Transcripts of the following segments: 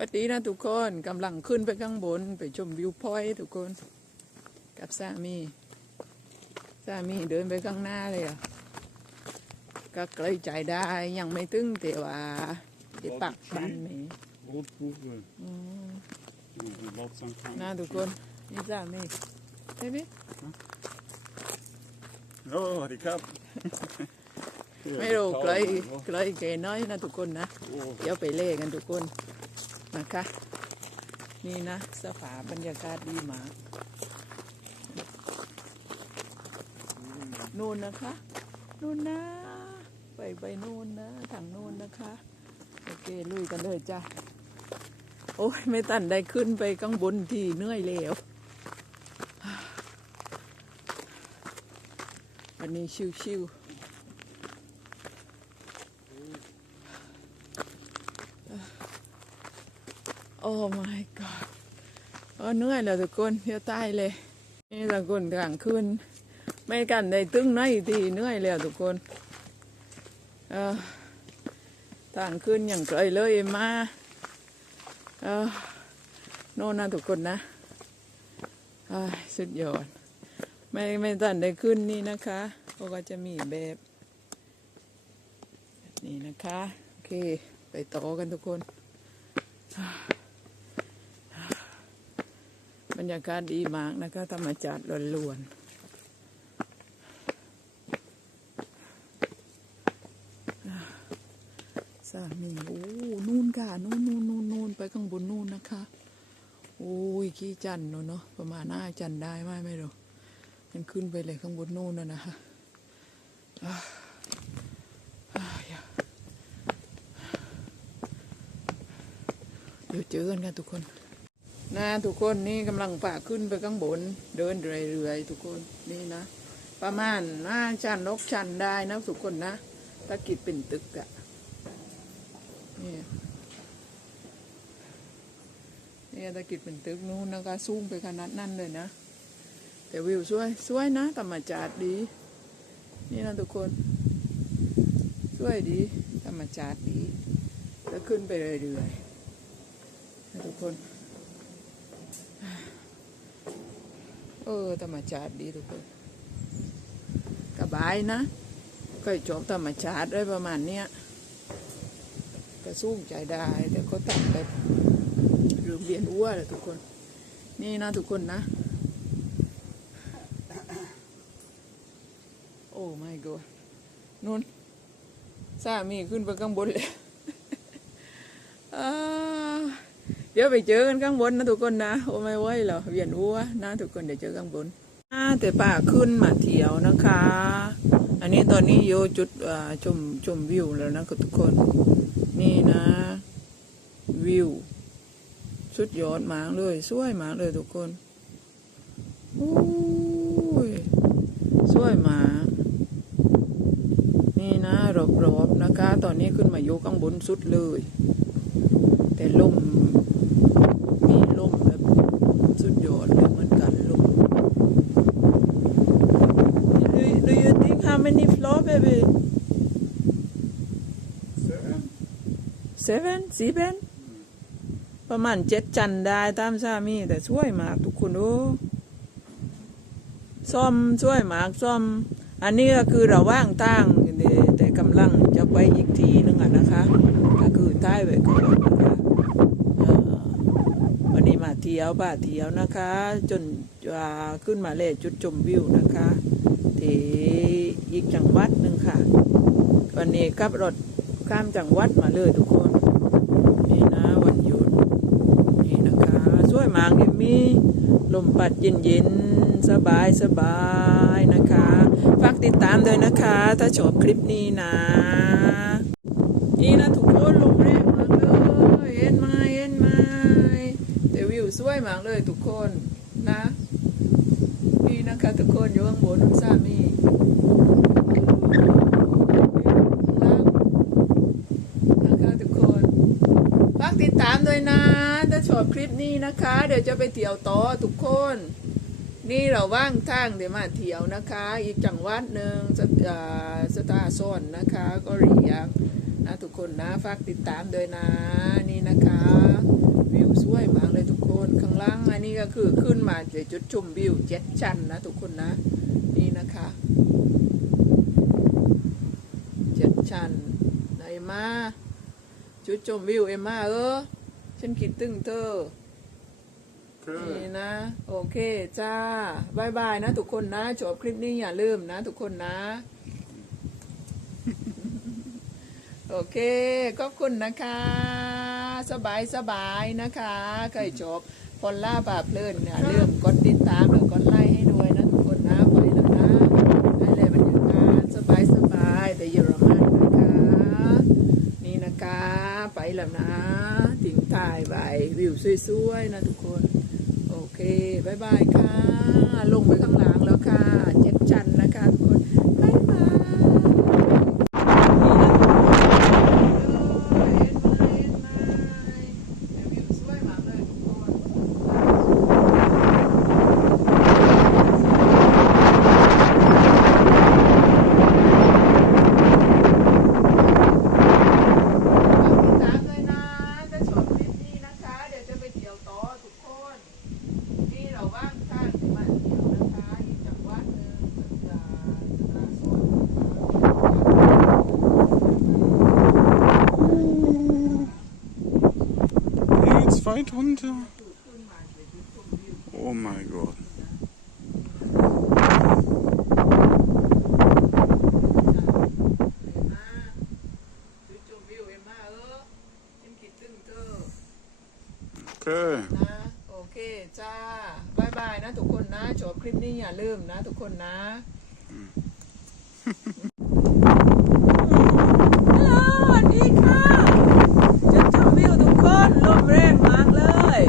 สวัสดีนะทุกคนกำลังขึ้นไปข้างบน ไปชมวิวพอยต์ทุกคน กับสามีสามีเดินไปข้างหน้าเลยอะก็ใกล้ใจได้ยังไม่ตึงแต่ว่าที่ปักบันนี่ Old proeven. อืม Laat zijn gaan. นะทุกคน นี่สามีใช่ไหม Oh, die kap. ไม่รู้ใกล้ใกล้แกน้อยนะทุกคนนะ Oh, เดี๋ยวไปเล่กันทุกคน นะคะ นี่นะสภาบรรยากาศดีมากนู่นนะคะนู่นนะไปไปนู่นนะทางนู่นนะคะ โอเคลุยกันเลยจ้ะโอ้ยไม่ตันได้ขึ้นไปข้างบนที่เหนื่อยแล้ววันนี้ชิวๆ โอ้ my god โอ้เหนื่อยแล้วทุกคนเดี๋ยวตายเลยนี่ทุกคนกลางคืนไม่กันได้ตึงไหนทีเหนื่อยแล้วทุกคนเออต่างคืนอย่างไกลเลยมาเออโน่นนะทุกคนนะสุดยอดไม่ไม่ตันได้ขึ้นนี่นะคะเพราะว่าจะมีแบบนี้นะคะ โอเค ไปต่อกันทุกคน บรรยากาศดีมากนะคะธรรมชาติล้วนๆสามีโอ้นู่นค่ะนู่นนู่นนู่นนู่นไปข้างบนนู่นนะคะโอ้ยขี้จันเนอะเนาะประมาณห้าจันได้ไหมไม่รู้มันขึ้นไปเลยข้างบนนู่นนะนะคะเดี๋ยวเจอกันค่ะทุกคน นะทุกคนนี่กำลังป่าขึ้นไปข้างบน เดินเรื่อยๆทุกคนนี่นะ ประมาณห้าชั้นนกชั้นได้นะทุกคนนะถ้ากิดเป็นตึกอะนี่นี่ถ้ากิดเป็นตึกนู้นนะคะสูงไปขนาดนั้นเลยนะ แต่วิวสวยสวยนะธรรมชาติดี นี่นะทุกคนสวยดีธรรมชาติดีแล้วขึ้นไปเรื่อยๆนะทุกคน เออธรรมชาติดีทุกคนสบายนะก็จบธรรมชาติได้ประมาณเนี้ยก็สู้ใจได้แต่ก็ตัดไปหรือเวียนอ้วนเลยทุกคน นี่นะทุกคนนะ โอ้ไม่กนุ่นสามีขึ้นไปข้างบนเลยอ่า ดี๋ยวไปเจอกันข้างบนนะทุกคนนะโอ้ไม่ไหวหรอเวียนหัวนะทุกคนเดี๋ยวเจอข้างบนอ่าแต่ป่าขึ้นมาเที่ยวนะคะ อันนี้ตอนนี้โยจุดชมชมวิวแล้วนะทุกคน นี่นะ วิวสุดยอดมากเลยสวยมากเลยทุกคนโอ้ยสวยมากนี่นะรอบๆนะคะ ตอนนี้ขึ้นมาอยู่ข้างบนสุดเลย แต่ลมมีลมแบบสุดยอดเลยเหมือนกันลม Do, do you think how many floor baby seven. seven seven ประมาณเจ็ดจันได้ตามสามี แต่ช่วยมากทุกคนโอ้ซ่อมช่วยมากซ่อม อันนี้ก็คือเราว่างตั้งแต่กำลังจะไปอีกทีนึงอะนะคะ ก็คือใต้ไว้ก่อนนะคะเอ่อวันนี้มาเที่ยวป่าเที่ยวนะคะ จนจะขึ้นมาเล่จุดชมวิวนะคะ ที่อีกจังหวัดหนึ่งค่ะ วันนี้ขับรถข้ามจังหวัดมาเลยทุกคนนี่นะวันหยุดนี่นะคะสวยมากเอมมี่ลมปัดเย็นๆสบายสบายๆนะคะฝากติดตามด้วยนะคะ ถ้าชอบคลิปนี้นะ นี่นะทุกคนลมแรงมากเลยเห็นไหมเห็นไหมแต่วิวสวยมากเลยทุกคนนะ ทุกคนอยู่ข้างบนน้องสามีนะคะทุกคนฝากติดตามด้วยนะ ถ้าชอบคลิปนี้นะคะ เดี๋ยวจะไปเที่ยวต่อทุกคน นี่เราว่างทางเดี๋ยวมาเที่ยวนะคะ อีกจังหวัดหนึ่งสตาสตาร์โซนนะคะ ก็เรียกนะทุกคนนะฝากติดตามด้วยนะนี่นะคะ ก็คือขึ้นมาจากจุดชมวิวเจ็ดชั้นนะทุกคนนะ นี่นะคะเจ็ดชั้นไหนมาจุดชมวิวเอ็มมาเออฉันคิดตึงเธอนี่นะ โอเค จ้าบายบายนะ ทุกคนนะจบคลิปนี้อย่าลืมนะ ทุกคนนะ โอเคขอบคุณนะคะ สบายสบายนะคะเคยจบพอลล่าบาเพลินเนี่ยลืมกดติดตามหรือกดไลค์ให้ด้วยนะทุกคนนะไปแล้วนะอะไรบรรยากาศสบายสบายแต่เยอรมันนะคะ นี่นะคะไปแล้วนะทิ้งท้ายไว้วิวสวยๆนะทุกคน โอเคบายบายค่ะ ลงไปข้างล่างแล้วค่ะ เจ็ดจันบายบายวิวสวยมากเลยทุกคน ฝากติดตามด้วยนะถ้าชอบคลิปนี้นะคะ เดี๋ยวจะไปเที่ยวต่อทุกคน นี่เราว่างข้างที่มาเที่ยวนะคะอีกจังหวัดหนึ่งจะจะสวน Hey, jetzt weit runter. Oh mein Gott. จุดชมวิวเอ็มมาเออฉันคิดถึงเธอ Okay. นะโอเคจ้าบายบายนะทุกคนนะชอบคลิปนี้อย่าลืมนะทุกคนนะฮัลโหลสวัสดีค่ะจุดชมวิวทุกคนลมแรงมากเลย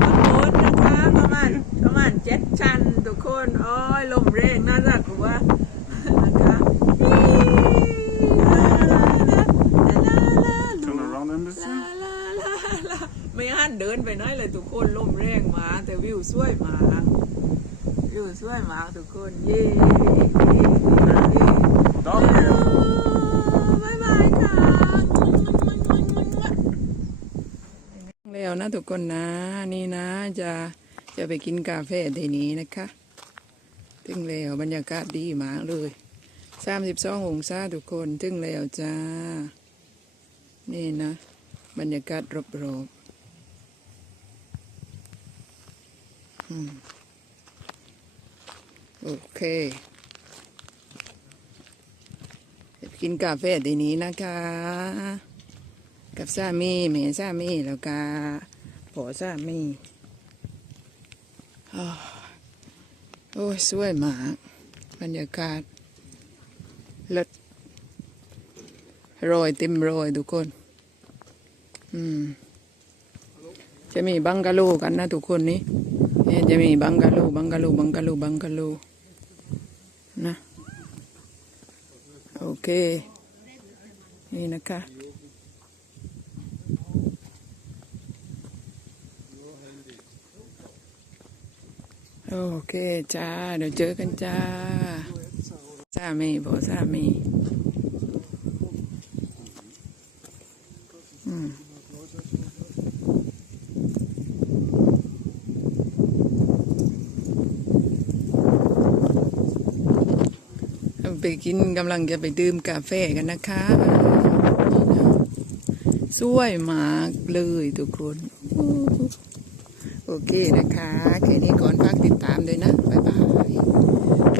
ข้างบนนะคะประมาณประมาณเจ็ดชั้นทุกคนโอ้ยลมแรงน่าจะกลัวนะคะลาลาลาลาลา Turn around ein ลา bisschen. ลาลาลาไม่หันเดิน ไปน้อยเลยทุกคนลมแรงมา แต่วิวสวยมา วิวสวยมาทุกคนเย้เย้เย้ Danke. บายบายค่ะแล้วนะทุกคนนะ นี่นะจะจะไปกินกาแฟทีนี้นะคะถึงแล้วบรรยากาศดีมากเลยสามสิบสององศาทุกคนถึงแล้วจ้า นี่นะ บรรยากาศรอบๆอืม โอเคกินกาแฟทีนี้นะคะ กับสามีแม่สามีแล้วก็ผัวสามีอโอ้ยสวยมากบรรยากาศเลิศโรยเต็มโรยทุกคน อืม จะมีบังกะโลกันนะทุกคนนี่ เนี่ยจะมีบังกะโลบังกะโลบัง ไปกินกำลังจะไปดื่มกาแฟกันนะคะสวยมากเลยทุกคนโอเคนะคะ แค่นี้ก่อนฝากติดตามด้วยนะ บ๊ายบาย